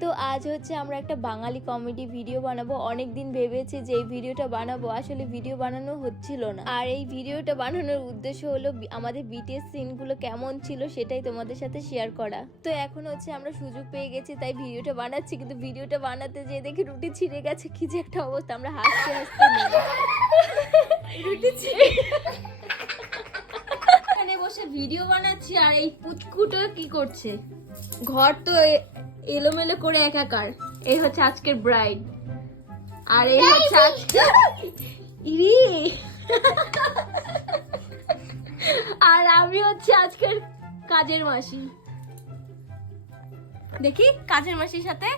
তো আজ হচ্ছে আমরা একটা বাঙালি কমেডি ভিডিও বানাবো। অনেক দিন ভেবেছি যে এই ভিডিওটা বানাবো, আসলে ভিডিও বানানো হচ্ছিল না। আর এই ভিডিওটা বানানোর উদ্দেশ্য হলো আমাদের বিটিএস সিনগুলো কেমন ছিল সেটাই তোমাদের সাথে শেয়ার করা। তো এখন হচ্ছে আমরা সুযোগ পেয়ে গেছি তাই ভিডিওটা বানাচ্ছি, কিন্তু ভিডিওটা বানাতে যেয়ে দেখি রুটি ছিঁড়ে গেছে। কি যে একটা অবস্থা, আমরা হাসতে হাসতে রুটি ছিঁড়ে এখানে বসে ভিডিও বানাচ্ছি আর এই পুচকুটা কি করছে, ঘর তো এলোমেলো করে একাকার। এই হচ্ছে আজকের ব্রাইড আর এই হচ্ছে ইরি আর আমি হচ্ছে আজকের কাজের মাসি। দেখি কাজের মাসির সাথে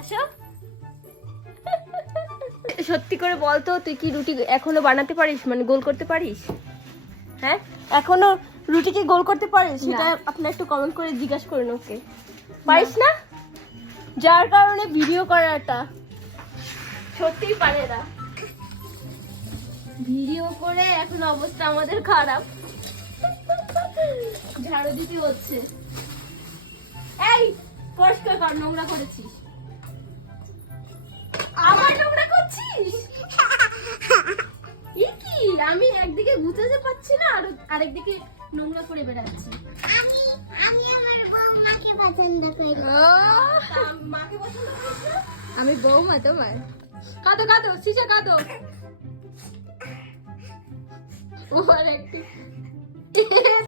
আসো। সত্যি করে বলতো, তুই কি রুটি এখনো বানাতে পারিস, মানে গোল করতে পারিস? হ্যাঁ, এখনো রুটিকে গোল করতে পারিস? সেটা আপনি একটু কমেন্ট করে জিজ্ঞাসা করুন ওকে। পারিস না, যার কারণে ভিডিও করাটা সত্যিই পারে না। ভিডিও করে এখন অবস্থা আমাদের খারাপ, ঝাড়ু দিতে হচ্ছে। এই পরিষ্কার কর, নোংরা করেছিস। আবার নোংরা করছিস? কি আমি একদিকে গুছাতে পারছি না আর আরেকদিকে নোংরা করে বেড়াচ্ছি। আমি আমার বৌমাকে পছন্দ করি। মাকে পছন্দ করিস না? আমি বৌমা তোমার। কাঁদো কাঁদো, শিশা কাঁদো। ওর একটু